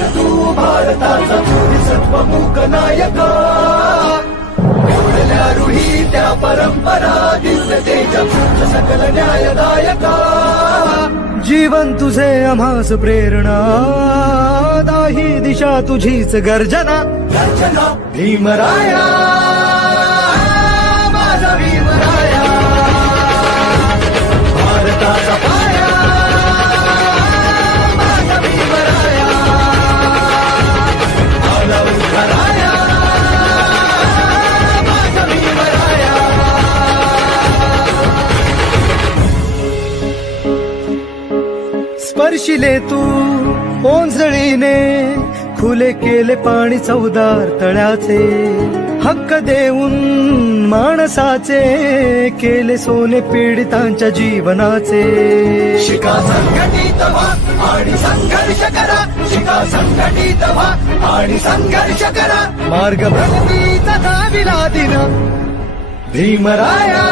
कर तू भारताचा सत्वमुख नायका. एवढल्या रूढी त्या परंपरा दिव्य तेज सकल न्यायदायका. जीवन तुझे आम्हास प्रेरणा दाही दिशा तुझीच गर्जना. गर्जना भीमराया माझा भीमराया. भारताचा पाया माझा भीमराया. आला उठराया माझा भीमराया. स्पर्शिले तू ओंजळीने खुले केले पाणी चौदार तळ्याचे. हक्क देऊन माणसाचे केले सोने पीडितांच्या जीवनाचे. शिका संघटित व्हा आणि संघर्ष करा. शिका संघटित व्हा आणि संघर्ष करा. मार्ग प्रगतीचा दाविला दिन भीमराया.